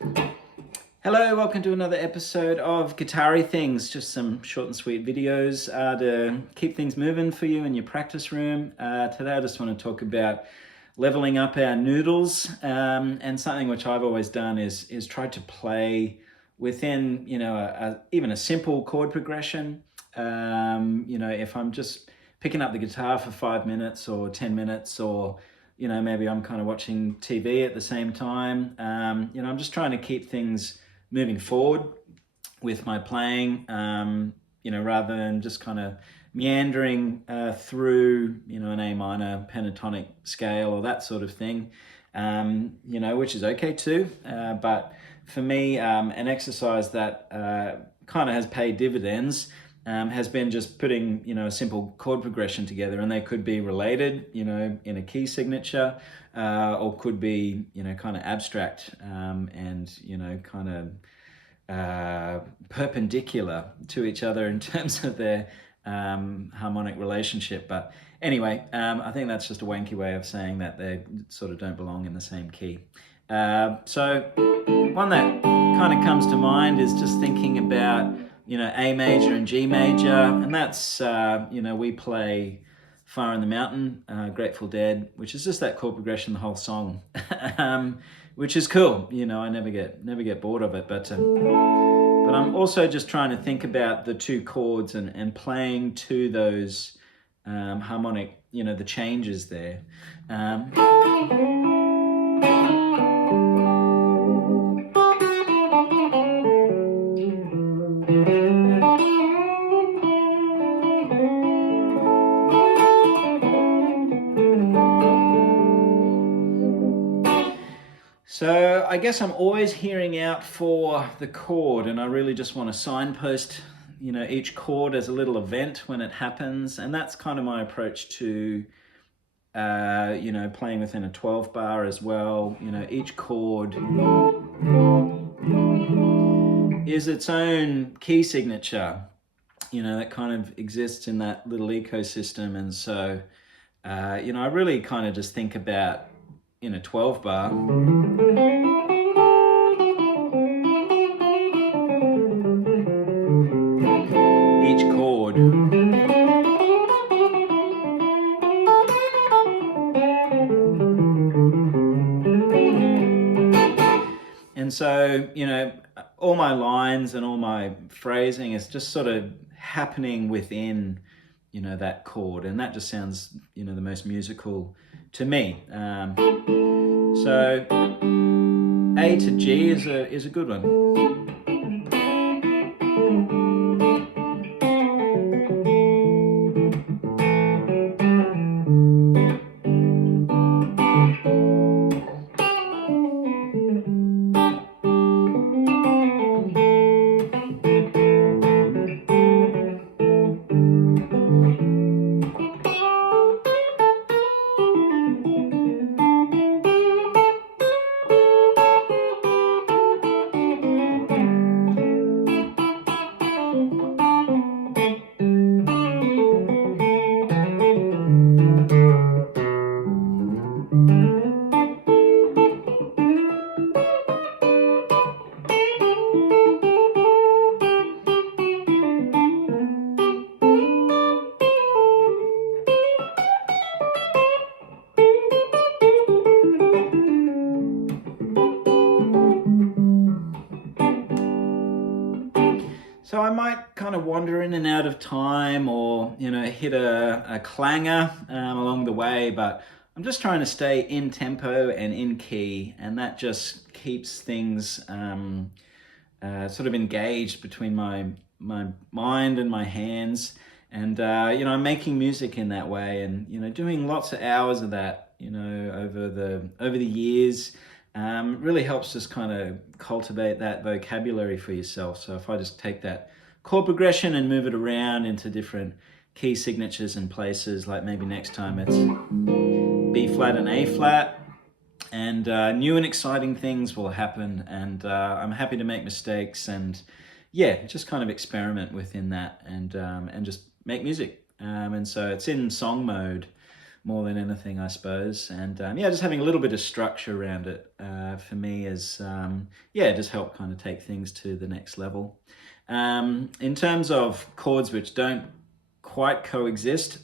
Hello, welcome to another episode of Guitar-y Things. Just some short and sweet videos to keep things moving for you in your practice room. Today I just want to talk about leveling up our noodles, and something which I've always done is try to play within, even a simple chord progression. If I'm just picking up the guitar for 5 minutes or 10 minutes, or maybe I'm kind of watching TV at the same time. I'm just trying to keep things moving forward with my playing, rather than just kind of meandering through, an A minor pentatonic scale or that sort of thing, which is okay too. But for me, an exercise that kind of has paid dividends has been just putting, a simple chord progression together, and they could be related, in a key signature, or could be, kind of abstract, and, kind of perpendicular to each other in terms of their harmonic relationship. But anyway, I think that's just a wanky way of saying that they sort of don't belong in the same key. So one that kind of comes to mind is just thinking about, A major and G major, and that's, we play Far in the Mountain, Grateful Dead, which is just that chord progression the whole song, which is cool. I never get bored of it, but I'm also just trying to think about the two chords and playing to those harmonic, the changes there. So I guess I'm always hearing out for the chord, and I really just want to signpost, each chord as a little event when it happens. And that's kind of my approach to, playing within a 12 bar as well. Each chord is its own key signature, that kind of exists in that little ecosystem. And so, I really kind of just think about, in a 12 bar, each chord and so, all my lines and all my phrasing is just sort of happening within, that chord, and that just sounds, the most musical to me. So A to G is a good one. So I might kind of wander in and out of time, or hit a clanger along the way, but I'm just trying to stay in tempo and in key, and that just keeps things sort of engaged between my mind and my hands. And I'm making music in that way, and doing lots of hours of that, over the years. Really helps just kind of cultivate that vocabulary for yourself. So if I just take that chord progression and move it around into different key signatures and places, like maybe next time it's B flat and A flat, and new and exciting things will happen, and I'm happy to make mistakes, and just kind of experiment within that, and just make music. And so it's in song mode more than anything, I suppose. And yeah, just having a little bit of structure around it for me is, yeah, just help kind of take things to the next level. In terms of chords which don't quite coexist,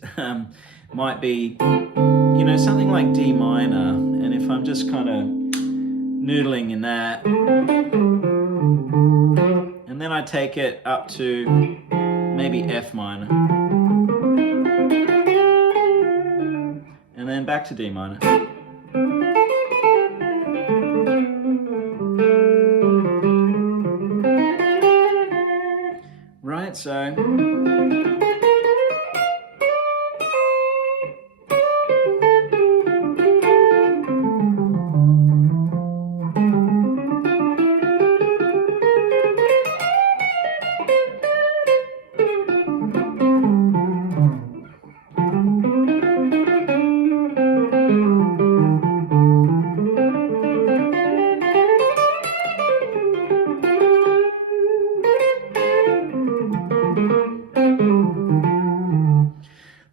might be, you know, something like D minor. And if I'm just kind of noodling in that, and then I take it up to maybe F minor, and then back to D minor. Right, so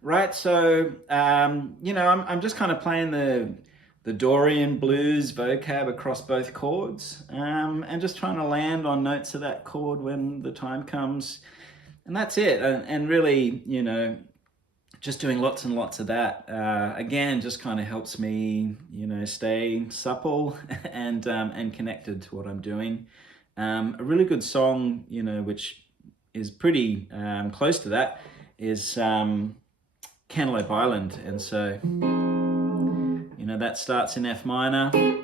right, so you know, I'm just kind of playing the Dorian blues vocab across both chords, and just trying to land on notes of that chord when the time comes, and that's it. And really, you know, just doing lots and lots of that again just kind of helps me, you know, stay supple and connected to what I'm doing. A really good song, you know, which is pretty close to that is Cantaloupe Island. And so, you know, that starts in F minor, and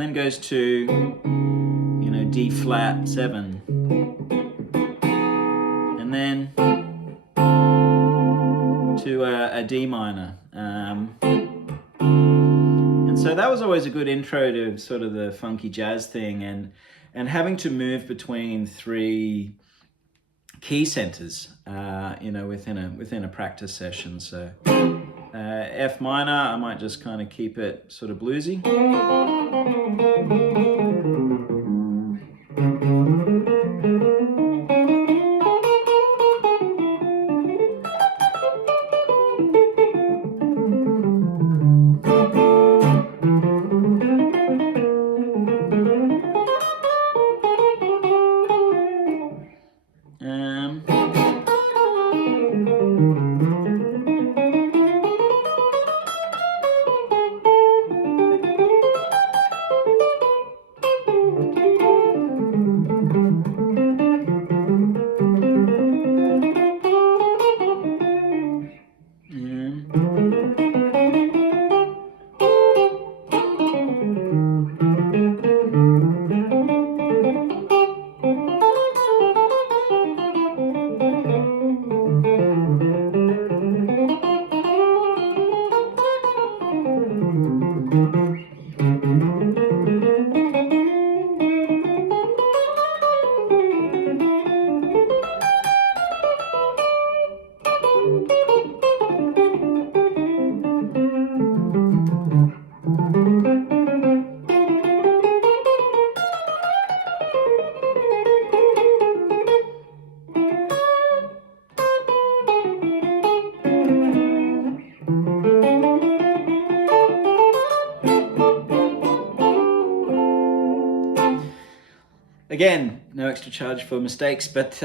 then goes to, you know, D flat 7, and then to a D minor. And so that was always a good intro to sort of the funky jazz thing, and having to move between 3 key centers, you know, within a practice session. So F minor, I might just kind of keep it sort of bluesy. Again, no extra charge for mistakes, but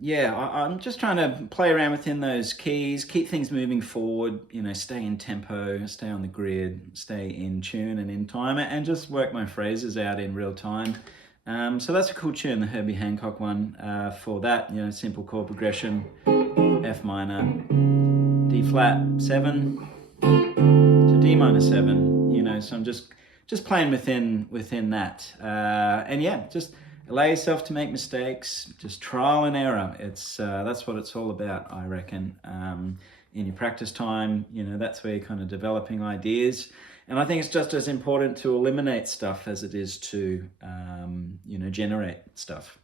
yeah, I'm just trying to play around within those keys, keep things moving forward, you know, stay in tempo, stay on the grid, stay in tune and in time, and just work my phrases out in real time. So that's a cool tune, the Herbie Hancock one. For that, you know, simple chord progression, F minor, D flat 7 to D minor 7, you know, so I'm just playing within that. And yeah, just allow yourself to make mistakes, just trial and error. It's that's what it's all about, I reckon. In your practice time, you know, that's where you're kind of developing ideas. And I think it's just as important to eliminate stuff as it is to, you know, generate stuff.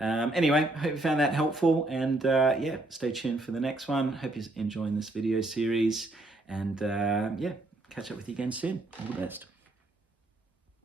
Anyway, I hope you found that helpful, and yeah, stay tuned for the next one. Hope you're enjoying this video series, and yeah, catch up with you again soon. All the best.